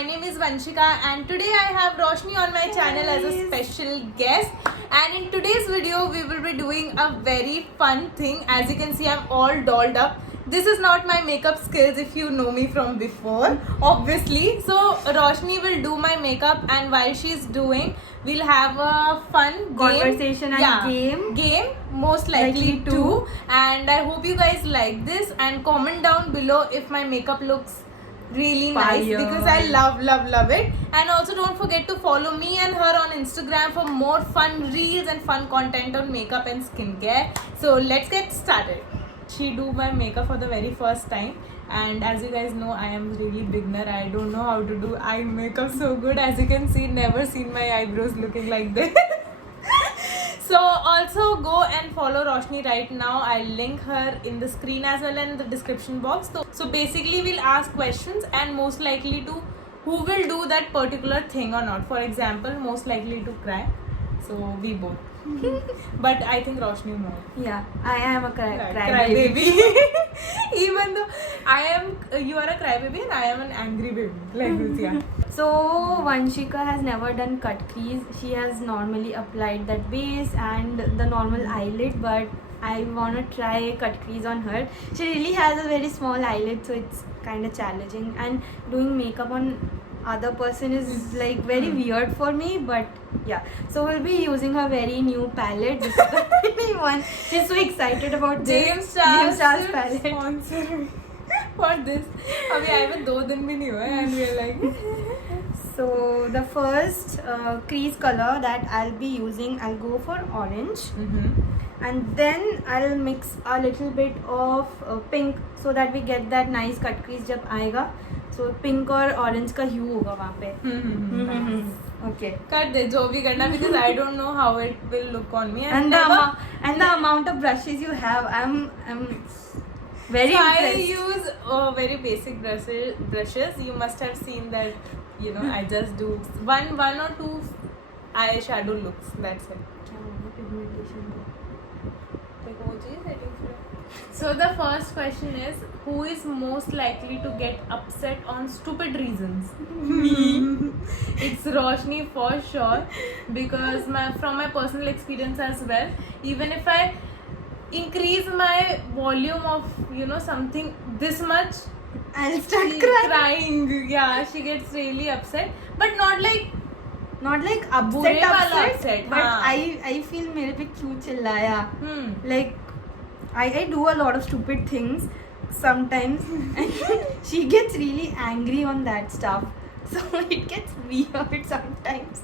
my name is Vanshika and today I have Roshni on my channel as a special guest. And in today's video we will be doing a very fun thing. As you can see, I'm all dolled up. This is not my makeup skills if you know me from before, obviously. So Roshni will do my makeup, and while she's doing, we'll have a fun conversation and game most likely too. And I hope you guys like this, and comment down below if my makeup looks really nice, because I love it. And also don't forget to follow me and her on Instagram for more fun reels and fun content on makeup and skincare. So let's get started. She do my makeup for the very first time, and as you guys know, I am really beginner. I don't know how to do eye makeup so good. As you can see, never seen my eyebrows looking like this. So also go and follow Roshni right now. I'll link her in the screen as well and in the description box. So basically we'll ask questions, and most likely to who will do that particular thing or not. For example, most likely to cry. So we both. But I think Roshni more. Yeah, I am a cry baby. Even though you are a cry baby and I am an angry baby. Like this, yeah. So Vanshika has never done cut crease. She has normally applied that base and the normal eyelid, but I wanna try cut crease on her. She really has a very small eyelid, so it's kind of challenging. And doing makeup on other person is like very weird for me, but yeah. So we'll be using her very new palette. This is the new one. She's so excited about James Charles palette. Sponsor me for this. अभी आए में 2 दिन भी नहीं हुए, and we're like. So the first crease color that I'll be using, I'll go for orange. And then I'll mix a little bit of pink so that we get that nice cut crease जब आएगा. So pink और orange का hue होगा वहाँ पे. Okay. कर दे जो भी करना, because I don't know how it will look on me. And the amount of brushes you have, I'm very impressed. I use very basic brushes. You must have seen that, you know, I just do one or two eyeshadow looks. That's it. So the first question is, who is most likely to get upset on stupid reasons? Me. It's Roshni for sure, because from my personal experience as well, even if I increase my volume of, you know, something this much, I'll start crying. Yeah, she gets really upset, but not like upset, but I feel मेरे पे क्यों चिल्लाया? Like I do a lot of stupid things sometimes, and she gets really angry on that stuff, so it gets weird sometimes.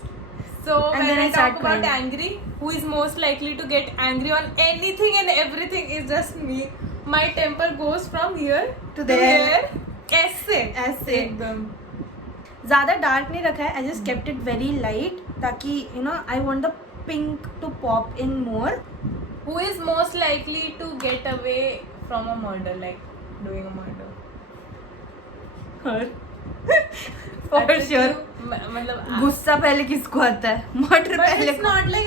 So and when then I talk crying. about angry, who is most likely to get angry on anything and everything is just me. My temper goes from here to there. ऐसे एकदम ज़्यादा dark नहीं रखा है. I just kept it very light ताकि, you know, I want the pink to pop in more. Who is most likely to get away from a murder, like doing a murder? Her. For sure. मतलब गुस्सा पहले किसको आता है? Murder पहले. It's not like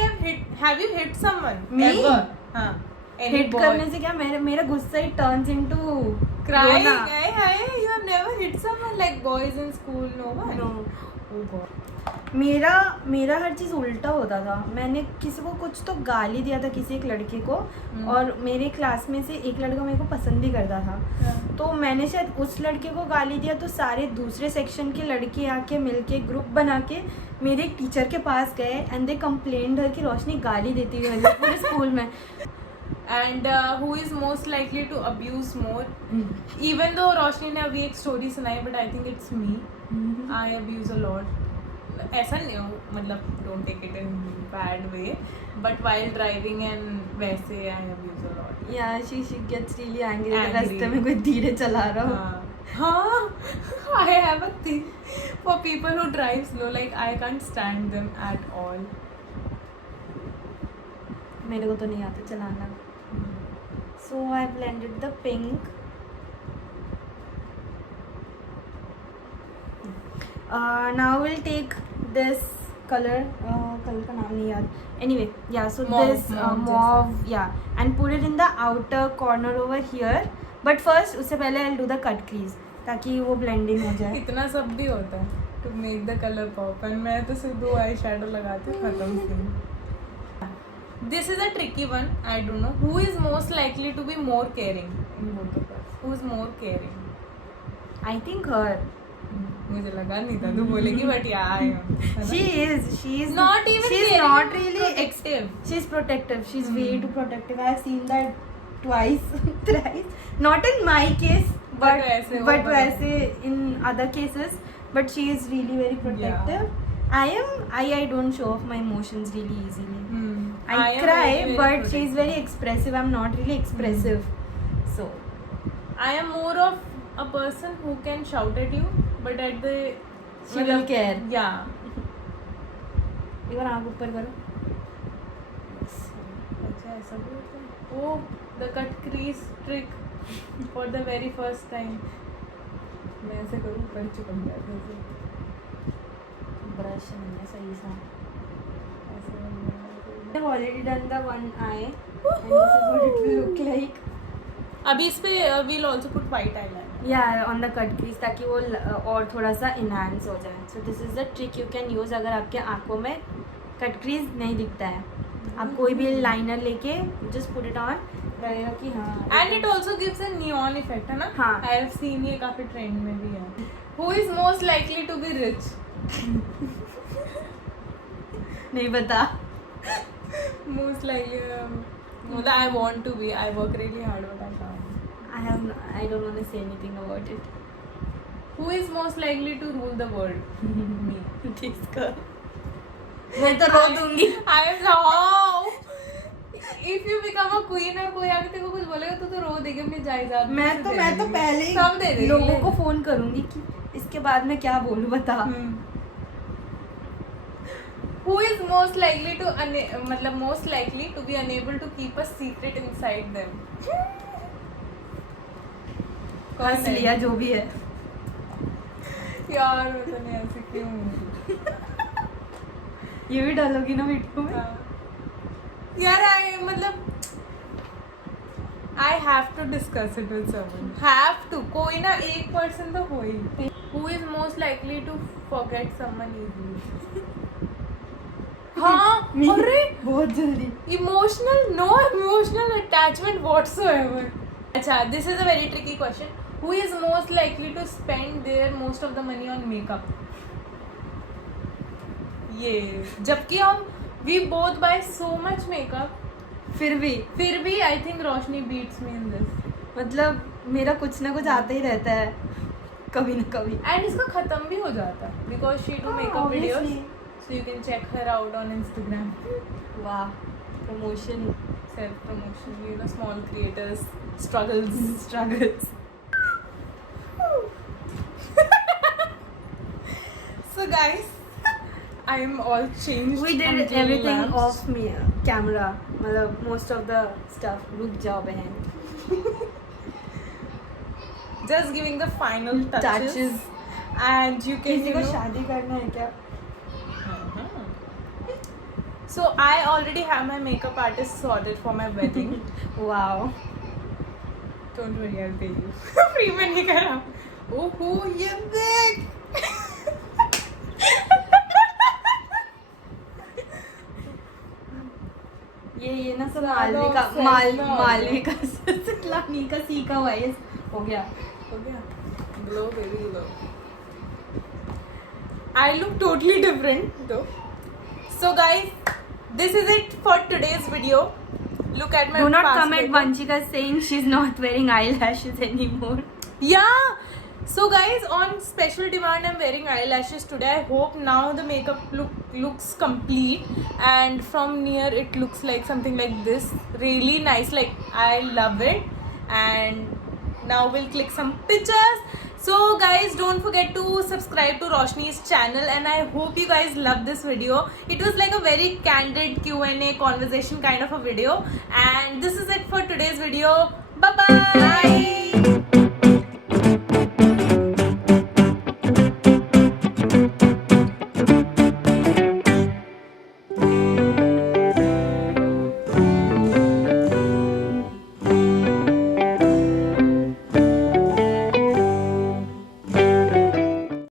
have you hit someone? Me? Ever? हाँ. Hit करने से क्या, मेरा गुस्सा ही turns into crying. You have never hit someone, like boys in school? No one. No. Oh God. मेरा हर चीज़ उल्टा होता था. मैंने किसी को कुछ तो गाली दिया था, किसी एक लड़के को, और मेरे क्लास में से एक लड़का मेरे को पसंद ही करता था. तो मैंने शायद उस लड़के को गाली दिया, तो सारे दूसरे सेक्शन के लड़के आके मिलके ग्रुप बना के मेरे एक टीचर के पास गए, एंड दे कंप्लेंड हर कि रोशनी गाली देती है पूरे स्कूल में. And who is most likely to abuse more? Even though Roshni ने अभी एक story सुनाई, but I think it's me. I abuse a lot. ऐसा नहीं हो, मतलब don't take it in bad way, but while driving and वैसे I abuse a lot. Yeah, she gets really angry. रास्ते में कोई धीरे चला रहा हो. हाँ, I have a thing for people who drive slow. Like I can't stand them at all. मेरे को तो नहीं आता चलाना. So I blended the pink. Now we'll take this color. Color का नाम नहीं याद. Anyway, yeah. So this mauve, yeah, and put it in the outer corner over here. But first उससे पहले I'll do the cut crease ताकि वो blending हो जाए. इतना सब भी होता है. to make the color pop and मैं तो सिर्फ 2 आई शेडो लगाती हूँ, खत्म scene. This is a tricky one. I don't know who is most likely to be more caring in both of us. Who is more caring? I think her. मुझे लगा नहीं था तू बोलेगी but yeah I am. She is Not even she's caring, not really protective. She's protective. She's way too protective. I've seen that twice, thrice. Not in my case, But वैसे वो but बता वैसे in other cases. But she is really very protective. I don't show off my emotions really easily. I am cry, very, very but protective. she's very expressive. I'm not really expressive. So I am more of a person who can shout at you, but at the she will care. Yeah. एक बार आँख ऊपर करो. अच्छा ऐसा भी होता है. Oh, the cut crease trick for the very first time. मैं ऐसे करूँ ऊपर चिपक जाता है ऐसे. Brush नहीं है सही सा. ऐसे करना. I've already done the one eye, and this is what it will look like. अभी इस पे we'll also put white eyeliner. Yeah, on the cut crease ताकि वो और थोड़ा सा enhance हो जाए. So this is the trick you can use अगर आपके आँखों में cut crease नहीं दिखता है. आप कोई भी लाइनर लेके just put it on, लगेगा कि हाँ. And it also gives a neon effect है ना? हाँ. I have seen ये काफी trend में भी है. Who is most likely to be rich? नहीं पता. Most likely. I want to be. I work really hard, but I can't. I don't want to say anything about it. Who is most likely to rule the world? Me. This girl. मैं तो रो दूंगी. I am so. If you become a queen और कोई आके तेरे को कुछ बोलेगा तो रो देगी अपनी जायदाद. मैं तो पहले ही सब दे देगी. लोगों को फोन करूंगी कि इसके बाद मैं क्या बोलूं बता. Who is most likely to most likely to be unable to keep a secret inside them? हंस लिया जो भी है. यार पता नहीं ऐसे क्यों. ये भी डालोगी ना वीडियो में. यार I have to discuss it with someone. Have to. कोई ना एक person तो हो ही. Who is most likely to forget someone easily? हाँ. अरे बहुत जल्दी. No emotional attachment whatsoever. अच्छा, this is a very tricky question. Who is most likely to spend their most of the money on makeup? ये जबकि we both buy so much makeup. फिर भी I think Roshni beats me in this. मतलब मेरा कुछ ना कुछ आता ही रहता है कभी ना कभी. And इसका खत्म भी हो जाता है because she do makeup videos. Obviously. So you can check her out on Instagram. वाह, promotion. Self promotion, small creators struggles. So guys, I'm all changed. We did from everything lamps. off me camera. मतलब most of the stuff. रुक जाओ बहन. Just giving the final touches. And you can किसी को शादी करना है क्या? So I already have my makeup artist sorted for my wedding. Wow. Don't worry, I'll pay you. Free में नहीं करा. ओहो ये देख. ये ना सब ज़्यादा मालवी का सितलानी का सीखा हुआ है. हो गया. Glow baby glow. I look totally different though. So guys, this is it for today's video. Look at my Do not past comment makeup. Vanchika saying she's not wearing eyelashes anymore. Yeah. So guys, on special demand, I'm wearing eyelashes today. I hope now the makeup looks complete, and from near it looks like something like this. Really nice. Like I love it. And now we'll click some pictures. So guys, don't forget to subscribe to Roshni's channel, and I hope you guys love this video. It was like a very candid Q&A conversation kind of a video, and this is it for today's video. Bye bye.